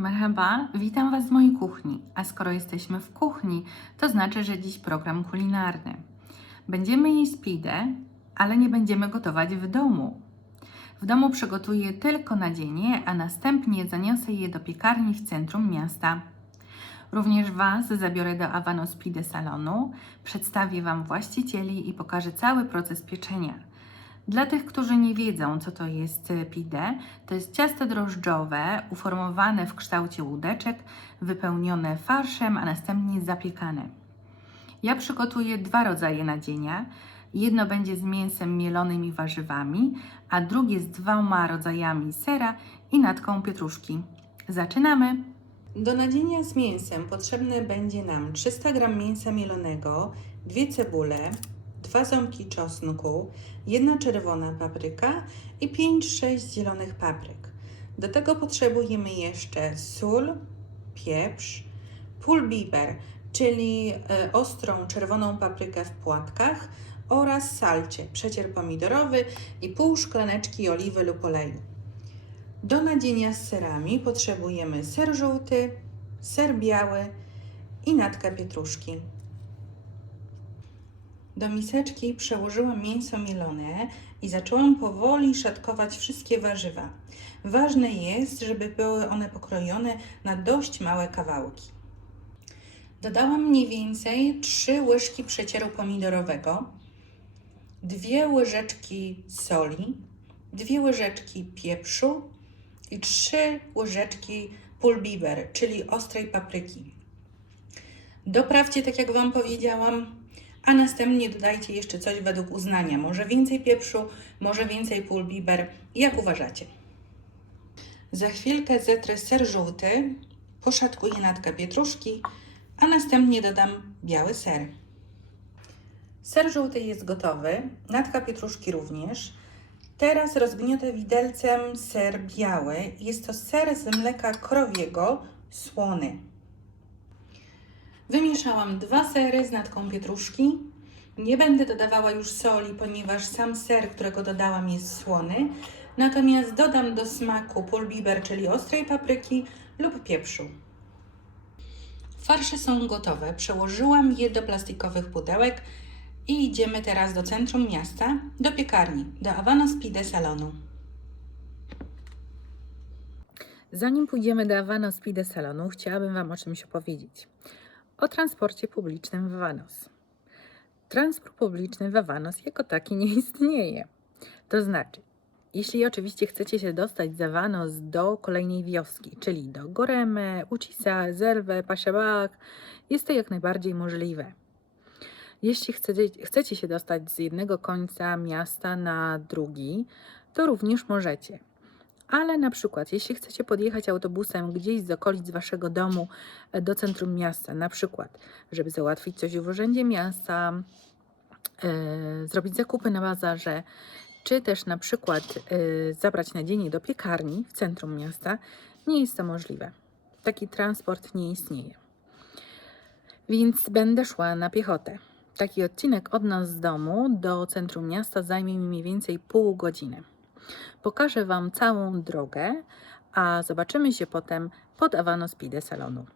Merhaba, witam Was w mojej kuchni. A skoro jesteśmy w kuchni, to znaczy, że dziś program kulinarny. Będziemy jeść pidę, ale nie będziemy gotować w domu. W domu przygotuję tylko nadzienie, a następnie zaniosę je do piekarni w centrum miasta. Również Was zabiorę do Avanos Pide salonu, przedstawię Wam właścicieli i pokażę cały proces pieczenia. Dla tych, którzy nie wiedzą, co to jest e, pide, to jest ciasto drożdżowe uformowane w kształcie łódeczek, wypełnione farszem, a następnie zapiekane. Ja przygotuję dwa rodzaje nadzienia. Jedno będzie z mięsem mielonym i warzywami, a drugie z dwoma rodzajami sera i natką pietruszki. Zaczynamy! Do nadzienia z mięsem potrzebne będzie nam 300 g mięsa mielonego, dwie cebule, dwa ząbki czosnku, jedna czerwona papryka i 5-6 zielonych papryk. Do tego potrzebujemy jeszcze sól, pieprz, pulbiber, czyli e, ostrą czerwoną paprykę w płatkach oraz salcie, przecier pomidorowy i pół szklaneczki oliwy lub oleju. Do nadzienia z serami potrzebujemy ser żółty, ser biały i natkę pietruszki. Do miseczki przełożyłam mięso mielone i zaczęłam powoli szatkować wszystkie warzywa. Ważne jest, żeby były one pokrojone na dość małe kawałki. Dodałam mniej więcej 3 łyżki przecieru pomidorowego, 2 łyżeczki soli, 2 łyżeczki pieprzu i 3 łyżeczki pulbiber, czyli ostrej papryki. Doprawcie, tak jak Wam powiedziałam, a następnie dodajcie jeszcze coś według uznania. Może więcej pieprzu, może więcej pulbiber, jak uważacie. Za chwilkę zetrę ser żółty, poszatkuję natkę pietruszki, a następnie dodam biały ser. Ser żółty jest gotowy, natka pietruszki również. Teraz rozgniotę widelcem ser biały. Jest to ser z mleka krowiego, słony. Wymieszałam dwa sery z natką pietruszki. Nie będę dodawała już soli, ponieważ sam ser, którego dodałam, jest słony. Natomiast dodam do smaku pulbiber, czyli ostrej papryki lub pieprzu. Farsze są gotowe. Przełożyłam je do plastikowych pudełek i idziemy teraz do centrum miasta, do piekarni, do Avanos Pide salonu. Zanim pójdziemy do Avanos Pide salonu, chciałabym Wam o czymś opowiedzieć. O transporcie publicznym w Vanos. Transport publiczny w Vanos jako taki nie istnieje. To znaczy, jeśli oczywiście chcecie się dostać za Vanos do kolejnej wioski, czyli do Goreme, Ucisa, Zerwe, Pasiabak, jest to jak najbardziej możliwe. Jeśli chcecie, chcecie się dostać z jednego końca miasta na drugi, to również możecie. Ale na przykład, jeśli chcecie podjechać autobusem gdzieś z okolic waszego domu e, do centrum miasta, na przykład, żeby załatwić coś w urzędzie miasta, e, zrobić zakupy na bazarze, czy też na przykład e, zabrać nadzienie do piekarni w centrum miasta, nie jest to możliwe. Taki transport nie istnieje. Więc będę szła na piechotę. Taki odcinek od nas z domu do centrum miasta zajmie mi mniej więcej pół godziny. Pokażę Wam całą drogę, a zobaczymy się potem pod Avanos Pide salonu.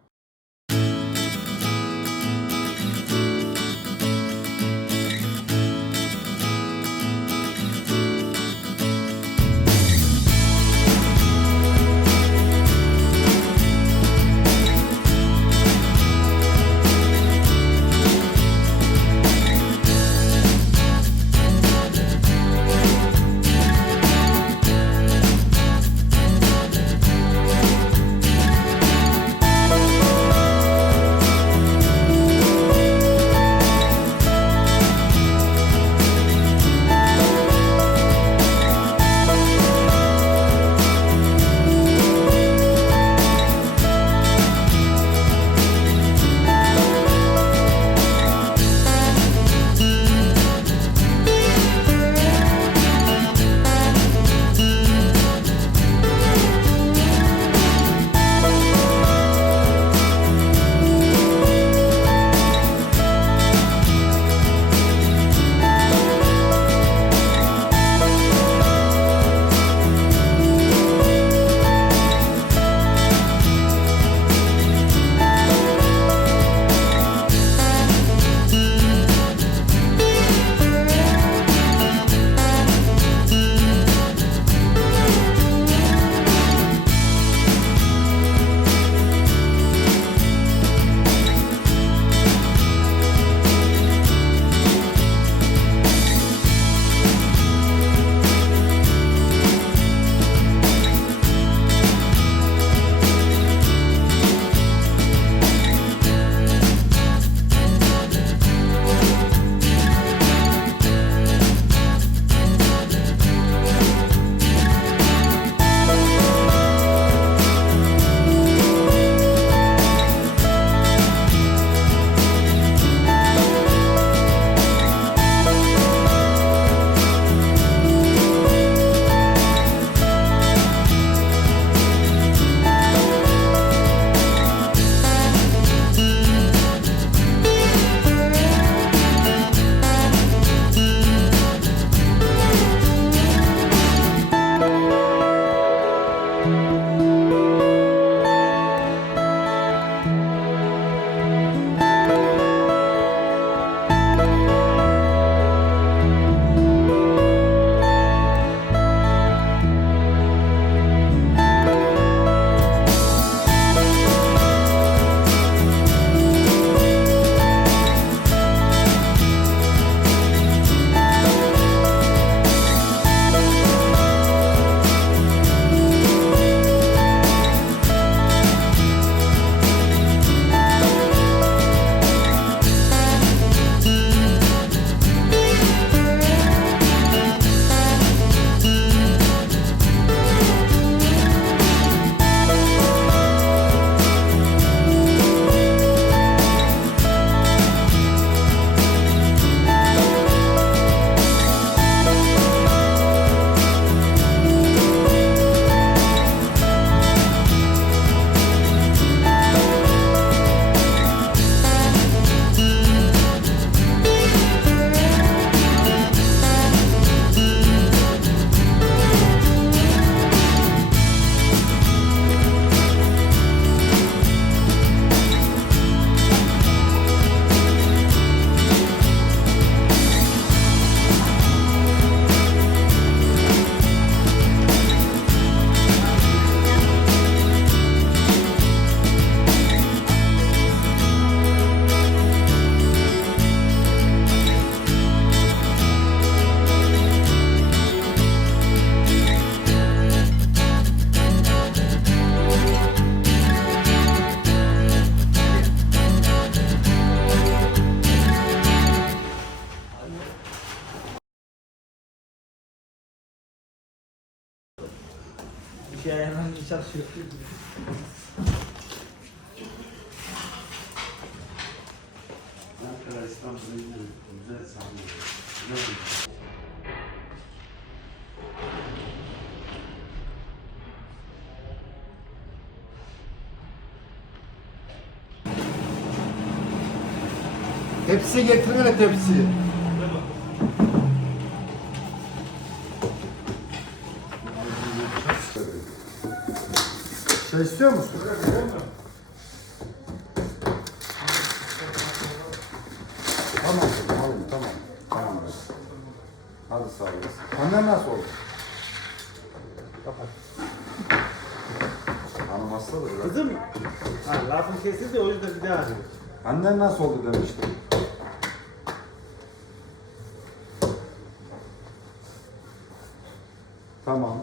İki ayağından iyi çalışıyor. Ankara İstanbul'un güzel sahne. Güzel. Tepsi getirin tepsi. Şey istiyor musun? Tamam, tamam, tamam. Tamam. Hadi sağ olasın. Annen nasıl oldu? Kapat. Hanım hasta da biraz. Kızım. Ha lafın kesildi o yüzden bir daha arıyor. Annen nasıl oldu demiştim. Tamam.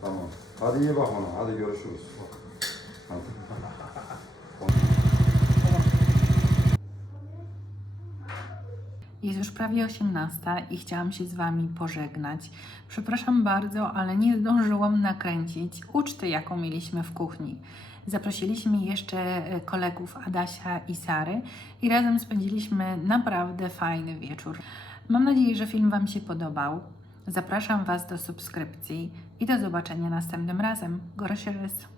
Tamam. Hadi iyi bak ona. Hadi görüşürüz. Hadi. Jest już prawie 18 i chciałam się z Wami pożegnać. Przepraszam bardzo, ale nie zdążyłam nakręcić uczty, jaką mieliśmy w kuchni. Zaprosiliśmy jeszcze e, kolegów Adasia i Sary i razem spędziliśmy naprawdę fajny wieczór. Mam nadzieję, że film Wam się podobał. Zapraszam Was do subskrypcji i do zobaczenia następnym razem. Gorszy rys.